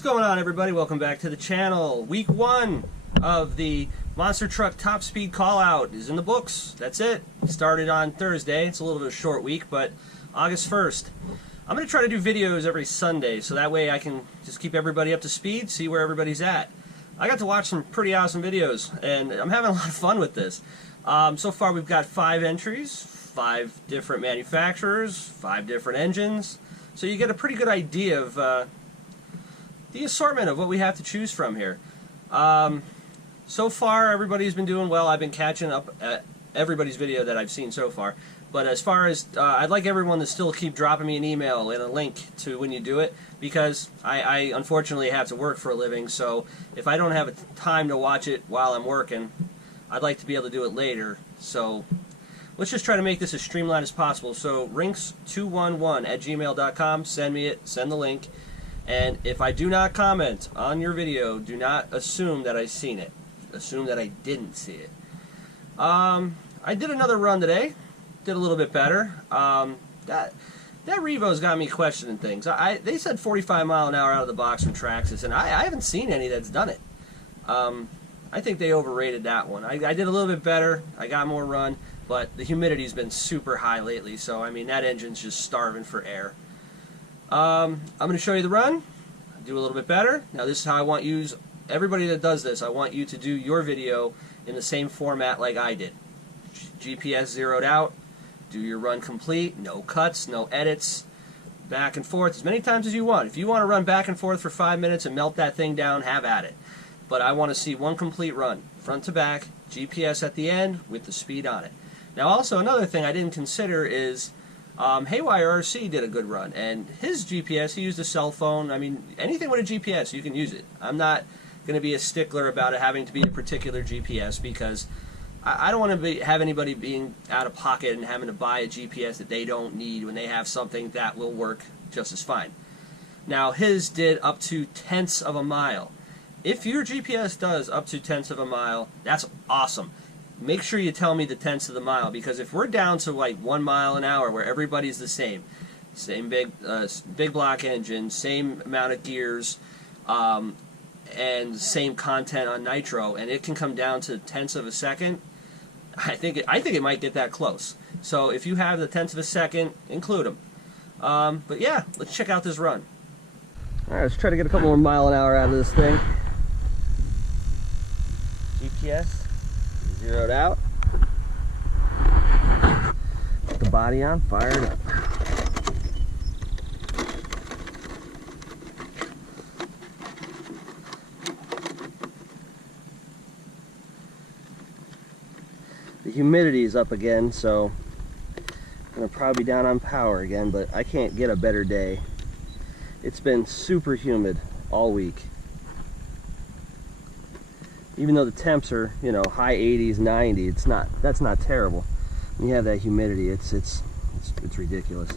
What's going on, everybody? Welcome back to the channel. Week 1 of the Monster Truck Top Speed Callout is in the books. That's it. Started on Thursday. It's a little bit of a short week, but August 1st. I'm going to try to do videos every Sunday, so that way I can just keep everybody up to speed, see where everybody's at. I got to watch some pretty awesome videos, and I'm having a lot of fun with this. So far we've got 5 entries, 5 different manufacturers, 5 different engines, so you get a pretty good idea of the assortment of what we have to choose from here. So far everybody's been doing well. I've been catching up at everybody's video that I've seen so far. But as far as, I'd like everyone to still keep dropping me an email and a link to when you do it, because I unfortunately have to work for a living, so if I don't have time to watch it while I'm working, I'd like to be able to do it later. So let's just try to make this as streamlined as possible. So rinks211@gmail.com, send me it, send the link. And if I do not comment on your video, do not assume that I've seen it. Assume that I didn't see it. I did another run today. Did a little bit better. That Revo's got me questioning things. They said 45 mile an hour out of the box from Traxxas, and I haven't seen any that's done it. I think they overrated that one. I did a little bit better. I got more run, but the humidity's been super high lately, so I mean that engine's just starving for air. I'm going to show you the run, do a little bit better. Now this is how I want you, everybody that does this, I want you to do your video in the same format like I did. GPS zeroed out, do your run complete, no cuts, no edits, back and forth as many times as you want. If you want to run back and forth for 5 minutes and melt that thing down, have at it. But I want to see one complete run, front to back, GPS at the end with the speed on it. Now also another thing I didn't consider is Haywire RC did a good run, and his GPS, he used a cell phone. I mean, anything with a GPS, you can use it. I'm not going to be a stickler about it having to be a particular GPS, because I don't want to have anybody being out of pocket and having to buy a GPS that they don't need when they have something that will work just as fine. Now, his did up to tenths of a mile. If your GPS does up to tenths of a mile, that's awesome. Make sure you tell me the tenths of the mile, because if we're down to like 1 mile an hour where everybody's the same big block engine, same amount of gears, and same content on Nitro, and it can come down to tenths of a second, I think it might get that close. So if you have the tenths of a second, include them. But yeah, let's check out this run. All right, let's try to get a couple more mile an hour out of this thing. GPS zeroed out. Put the body on, fire it up. The humidity is up again, so I'm going to probably be down on power again, but I can't get a better day. It's been super humid all week. Even though the temps are, you know, high 80s, 90, that's not terrible. When you have that humidity, it's ridiculous.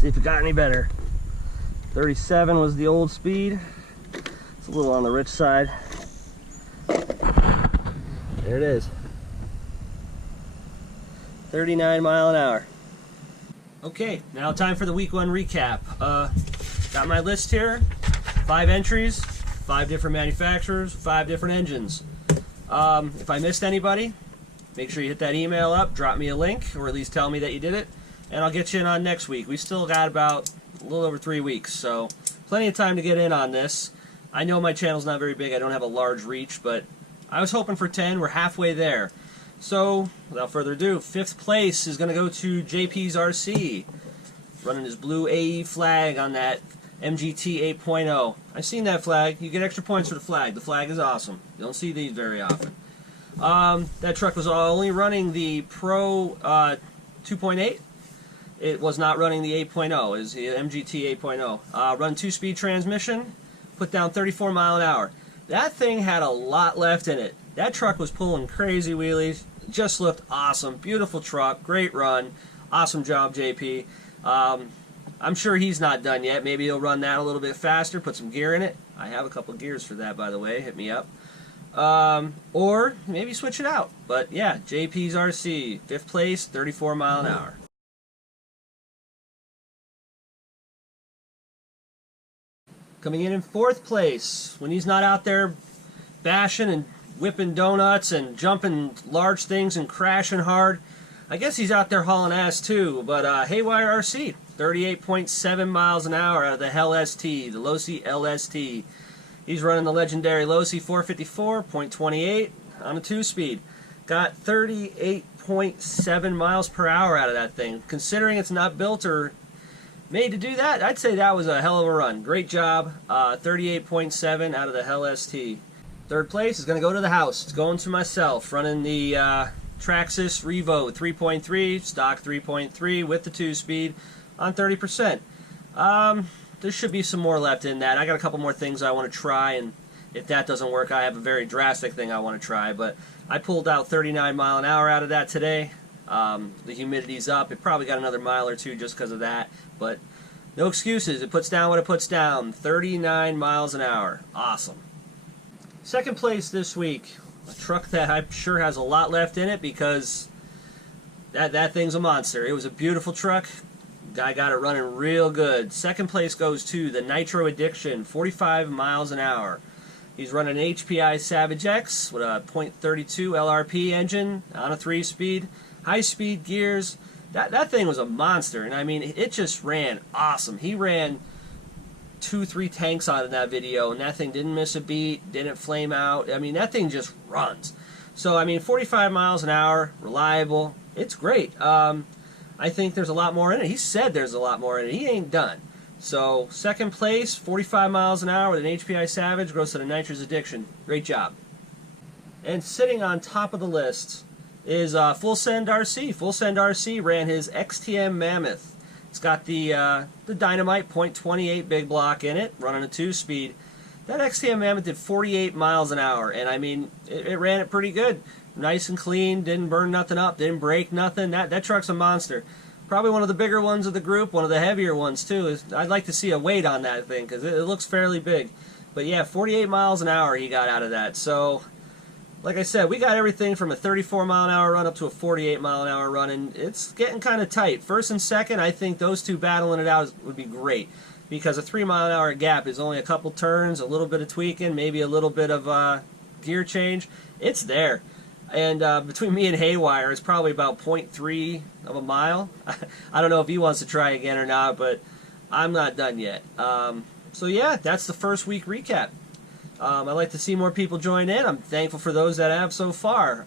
See if it got any better. 37 was the old speed. It's a little on the rich side. There it is. 39 mile an hour. Okay, now time for the week 1 recap. Got my list here. 5 entries, 5 different manufacturers, 5 different engines. If I missed anybody, make sure you hit that email up, drop me a link, or at least tell me that you did it, and I'll get you in on next week. We still got about a little over 3 weeks, so plenty of time to get in on this. I know my channel's not very big, I don't have a large reach, but I was hoping for 10, we're halfway there. So, without further ado, 5th place is going to go to JP's RC, running his blue AE flag on that MGT 8.0. I've seen that flag. You get extra points for the flag. The flag is awesome. You don't see these very often. That truck was only running the Pro 2.8. It was not running the 8.0. It was the MGT 8.0. Run 2-speed transmission, put down 34 mile an hour. That thing had a lot left in it. That truck was pulling crazy wheelies. Just looked awesome. Beautiful truck. Great run. Awesome job, JP. I'm sure he's not done yet. Maybe he'll run that a little bit faster, put some gear in it. I have a couple gears for that, by the way. Hit me up. Or maybe switch it out. But yeah, JP's RC, 5th place, 34 mile an hour. Coming in 4th place, when he's not out there bashing and whipping donuts and jumping large things and crashing hard, I guess he's out there hauling ass too. But Haywire RC, 38.7 miles an hour out of the LST, the Losi LST. He's running the legendary Losi 454.28 on a 2-speed. Got 38.7 miles per hour out of that thing. Considering it's not built or made to do that, I'd say that was a hell of a run. Great job. 38.7 out of the LST. 3rd place is going to go to the house. It's going to myself, running the Traxxas Revo 3.3, stock 3.3 with the 2-speed on 30%. There should be some more left in that. I got a couple more things I want to try, and if that doesn't work, I have a very drastic thing I want to try. But I pulled out 39 mile an hour out of that today. The humidity's up. It probably got another mile or two just because of that. But no excuses. It puts down what it puts down. 39 miles an hour. Awesome. 2nd place this week. A truck that I'm sure has a lot left in it because that thing's a monster. It was a beautiful truck. Guy got it running real good. 2nd place goes to the Nitro Addiction, 45 miles an hour. He's running an HPI Savage X with a .32 LRP engine on a 3-speed, high-speed gears. That thing was a monster, and I mean, it just ran awesome. He ran 2-3 tanks out of that video, and that thing didn't miss a beat, didn't flame out. I mean, that thing just runs. So, I mean, 45 miles an hour, reliable. It's great. I think there's a lot more in it. He said there's a lot more in it. He ain't done. So, 2nd place, 45 miles an hour with an HPI Savage, goes to the Nitro's Addiction. Great job. And sitting on top of the list is Full Send RC. Full Send RC ran his XTM Mammoth. It's got the Dynamite .28 big block in it, running a 2-speed. That XTM Mammoth did 48 miles an hour, and I mean, it ran it pretty good. Nice and clean, didn't burn nothing up, didn't break nothing. That truck's a monster. Probably one of the bigger ones of the group, one of the heavier ones too. I'd like to see a weight on that thing because it looks fairly big. But yeah, 48 miles an hour he got out of that. So, like I said, we got everything from a 34 mile an hour run up to a 48 mile an hour run, and it's getting kind of tight. 1st and 2nd, I think those two battling it out would be great because a 3 mile an hour gap is only a couple turns, a little bit of tweaking, maybe a little bit of gear change. It's there. And between me and Haywire, it's probably about 0.3 of a mile. I don't know if he wants to try again or not, but I'm not done yet. So yeah, that's the 1st week recap. I'd like to see more people join in. I'm thankful for those that have so far.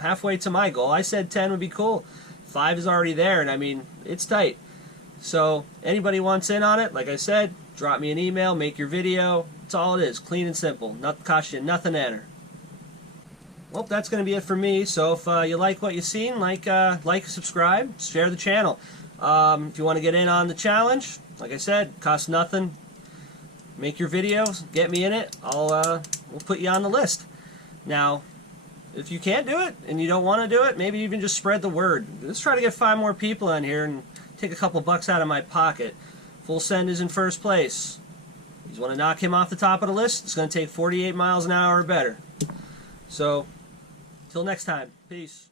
Halfway to my goal. I said 10 would be cool. 5 is already there, and I mean, it's tight. So anybody wants in on it, like I said, drop me an email, make your video. That's all it is, clean and simple. Not cost you nothing to enter. Well, that's going to be it for me. So if you like what you've seen, like, subscribe, share the channel. If you want to get in on the challenge, like I said, costs nothing. Make your videos, get me in it. We'll put you on the list. Now, if you can't do it and you don't want to do it, maybe even just spread the word. Let's try to get 5 more people on here and take a couple bucks out of my pocket. Full Send is in first place. You just want to knock him off the top of the list, it's going to take 48 miles an hour or better. So, till next time, peace.